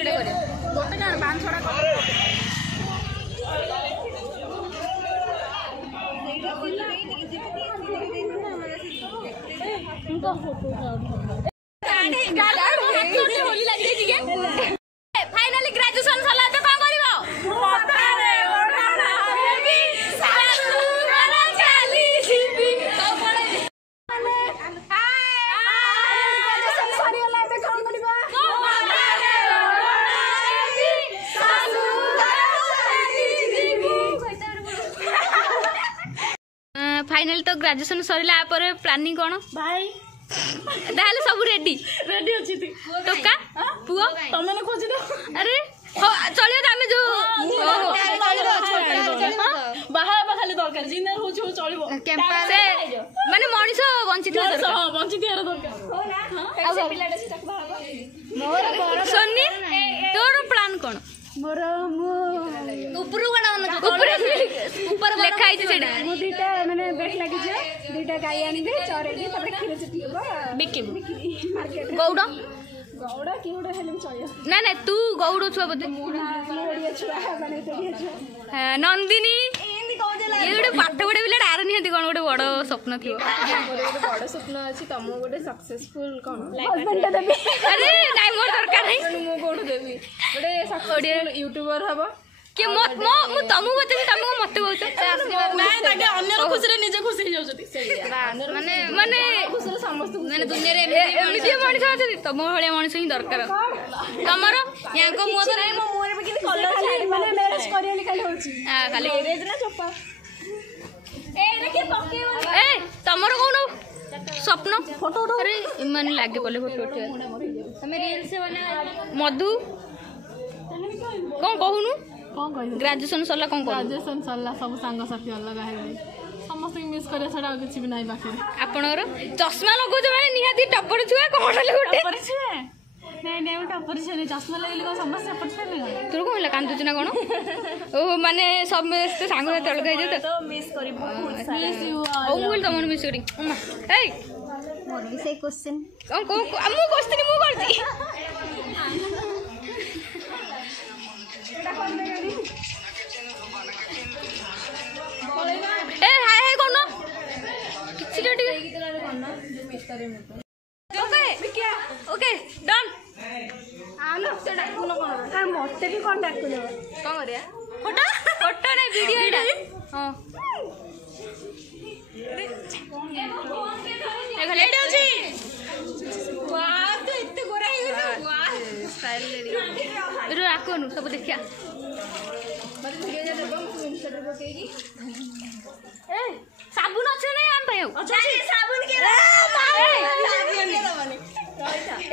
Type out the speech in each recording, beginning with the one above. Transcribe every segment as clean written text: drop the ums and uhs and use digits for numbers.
video करे गोटे का 5-6टा फाइनली ग्रेजुएशन सला तो कौन करिवो फाइनली तो ग्रेजुएशन सरिला पर प्लानिंग कोन भाई ताले सब रेडी रेडी अछि ती टोका पुओ तमे न खोजि दो अरे चलियो आमे जो बाहा खाली दरकार जिनर हो जो चलिबो कैंपस से माने मनिष बंचित दरकार हां बंचित यार दरकार हो ना हां से पिलाडे से तक बाहा मोर बड़ सोनी तोर प्लान कोन मोर मु ऊपर कोन ऊपर लिखा है सेडा मु दुटा माने बेट लागि जे दुटा गाय आनी दे चरेगी तबे खिले चटिबो बिकिब मार्केट गौड़ा गौड़ा की उडा हेले चलियो ना ना तू गौड़ छुआ बते मोडिया छुआ माने तोडिया छुआ नंदिनी एंदी कह देला ये गोटे पाठ गोटे बिला डार निहती कोन गोटे बड़ स्वप्न थियो गोटे बड़ स्वप्न अछि तमो गोटे सक्सेसफुल कोन हस्बैंड देबी अरे नाइ मोर दरकार नै मु कोड देबी गोटे सक्सेसफुल यूट्यूबर हबो के मत मो मु तमु बते तमु मत कहत नै ताके अन्य खुशी रे निजे खुशी हो जति माने माने खुशी रे समस्त माने दुनिया रे एमिति मनिष अछि तम भलिया मनिष ही दरकार तमर या को मो तो मो मोरे पे किनी कलर छाडी माने मैरिज करियली खाली होछि हां खाली मैरिज ना चप्पा ए रे के पके ए तमर कोन स्वप्न फोटो उठो अरे माने लागे बोले फोटो उठे हमें रील से बना मधु कोन कहूनु कौन कह ग्रेजुएशन सरला कौन कर ग्रेजुएशन सरला सब सांग साथी अलग है समस्त मिस करे छडा किछि भी नाही बाकी आपनर चश्मा लगो जे माने निहाती टपर छुआ कोन लगोटे टपर छुआ नहीं नहीं टपर छुआ चश्मा लगले को समस्या पड़छे तोर कोन कांदु चिना कोन ओ माने सब सांग साथी अलग है तो मिस करी बहुत मिस यू ओ बोल तमन मिस करी ए मोर भी से क्वेश्चन कोन को मु क्वेश्चन मु करती ए हाय हाय कोन किछि डटी ओके ओके डन आलो सेडा कोन कोन आ मते भी कांटेक्ट करबो कोन करिया फोटो फोटो नै वीडियो एडा हां ए खाली एडा अछि वाह तो इत्ते गोरा हे गेलो वाह स्टाइल ले रो आकोनु सब देखिया मते वीडियो जा देबो तू इंस्टा पे केगी ए साबुन अछि नै हम भाई अछि साबुन के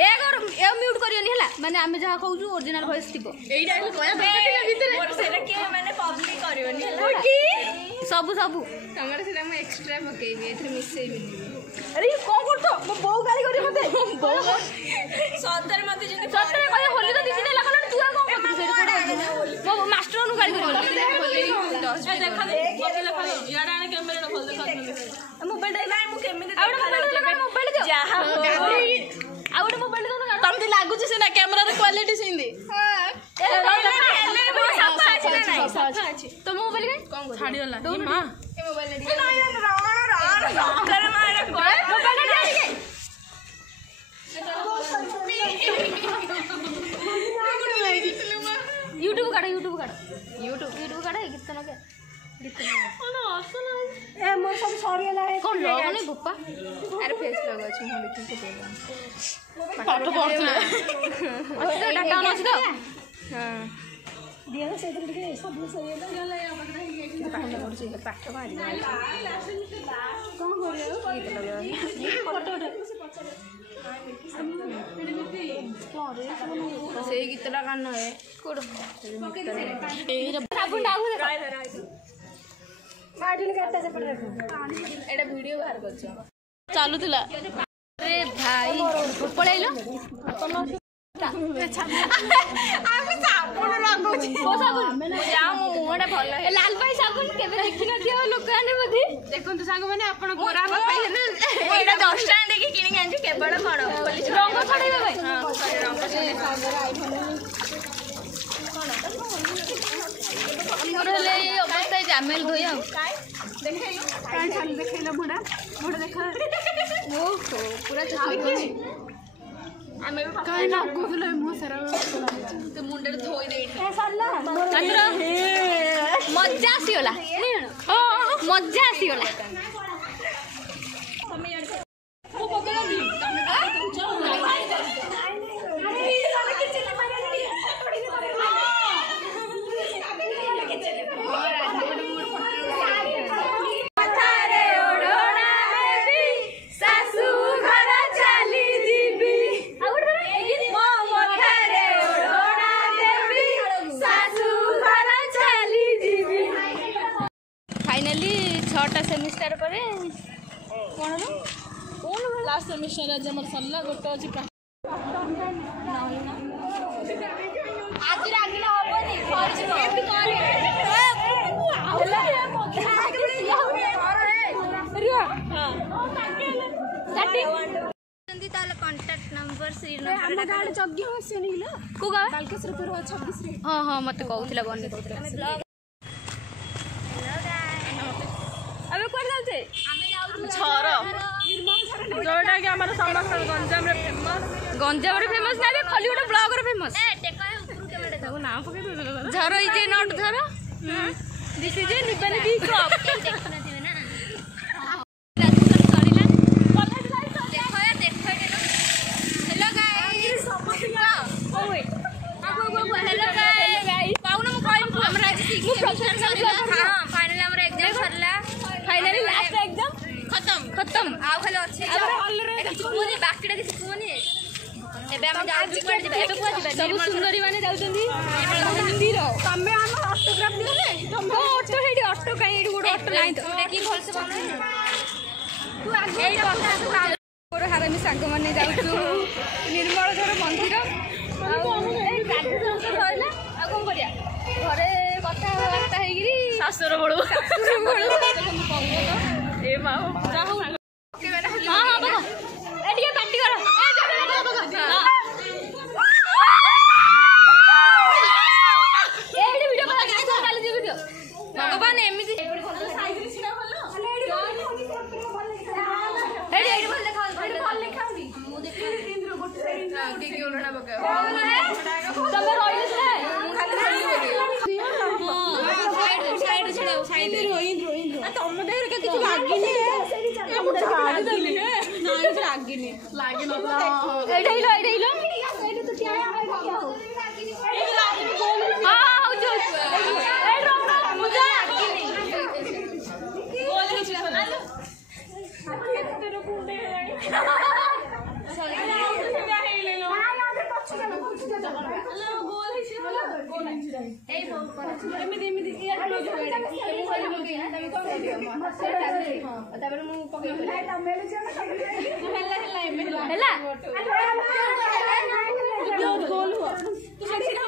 ए गोर ए म्यूट करियो नि हला माने आमे जहा कहू छु ओरिजिनल वॉइस थिबो एइडा कोया भीतर मोर सेरा के माने पब्लिक करियो नि हला की सब सब तमरे सेरा म एक्स्ट्रा पकेबी एथरे मिसई भी अरे कोन करतो मो बौ गाली करी मते बौ सदर मते जने सदर कहे होली तो दीदी लागल तू आ कोन करतो सेरा मो मास्टर नु गाली करी देखा मते देखा याडा आने कैमरा खोल देखा मोबाइल दे भाई मु केमे दे मोबाइल दे जहा आउडे मोबाइल दो तमती लागु छ से ना कैमरा रे क्वालिटी सिंदी हां सफा अछि तो मोबाइल के कोन छाडी होला ई मां ए मोबाइल दे कर मारे कोई मोबाइल दे YouTube काढ YouTube काढ कितना के ओनो असला ए मोर सब सरियला है कोन लोग नै बुप्पा अरे फेस लगा छ हम लिखि के दे पाठ पढछले अच्छा डाटा ऑन अछि तो हां दिया से इधर के सब सरियला गला या बदला ही पाठ पढछ पाठ मारी कोन करियो फोटो से गीतटा कान है कोड ए साबुन डाउ मार्टिन काटा से पड़ एटा वीडियो बाहर करछ चालू थिला अरे भाई पळैलो आमे साबुन लागो छी ओ साबुन जाओ मो मुहटा भल है लाल भाई साबुन केबे देखि न दियो लोकाने बधी देखन तो संग माने आपण गोरा पाई एटा 10 टाइम देखि किनि आंजु केबड़ कोन पुलिस रंग छडैबे भाई हां रंग छडै सागर आई भले कैमेल धोया देखैलो मुड़ा मुड़ा देखा ओहो पूरा आमे भी काई ना कोदले मो सारा तो मुंडे धोई दे हमरा मजा आसीगला मजा आसीगला फाइनली 6टा सेमिस्टर पर कौन लास्ट सेमिस्टर आज हमर सल्ला गोटे अछि आज रागिला होबनी फर्ज एमपी कर होला रिया हां जंदी ताले कांटेक्ट नंबर श्रीनगर हम गाड़ी जग्गी होसे निला को गा कालकेश्वर पर 26 रे हां हां मते कहउथिला बन्नी कहउथिला अबे कोन जाउते हमें जाउ छर जोटा कि हमर समस्त गंजाम रे फेमस ना रे खाली गोटे ब्लॉग रे फेमस ए टेका ऊपर कैमरा देखो नाम पके झरो इजे नॉट झरो दिस इज ए निबने दी क्रॉप देखना दिवे ना राजस्थान सरीला कॉलेज लाइफ देखो हेलो गाइस ओए हेलो गाइस पाउना म कहिम हमरा आज मु प्रोफेसर सरीला हां फाइनली हमरा एग्जाम सरला फाइनली लास्ट एग्जाम खत्म आउ खाली अछि कुनी बाकीटा किछ कुनी एबे हम जाउ पड़ जेबे एबे कुआ जेबे सब सुंदरी माने जाउचंदी मंदिर तमे हम ऑटोग्राफ दिले तमे ऑटो हेडी ऑटो काई हेडी गुड ऑटो नाही तो देखि भल से बन तू आगे एई कथा तोर हारामी सांग माने जाउछु निर्मल घर मंदिर ए ग्रेजुएशन सइला आ कोन करिया घरे कथा वार्ता हेगिरी सासुर बळो ए माओ जाहु हां हां बगा ए ଟିକେ पार्टी करो ए एडी वीडियो बना के काली जे वीडियो भगवान एमिति साइज रे छिना भलो एडी एडी भल देखा भल लेखाउनी मु देखि इंद्र गोटे साइड के ओडना बका तमे रोइस रे मु खाली साइड छड़ाओ साइड इंद्र तम देर के किछ लागिनी हम गाड़ी दली ने नाही लागिनी लागी नला एडैलो एडैलो एडे तो क्या है हां हो जो ए रोम मुझे लागिनी बोल रे चला लो तेरे कुंडे हेलानी सॉरी क्या हेले लो हेलो बोल रे चला बोल रे ए बोल एमिति यार लो जो तमे कोन दियो तापर मु पके हेला हेला गोल हो तू सेक्सी ना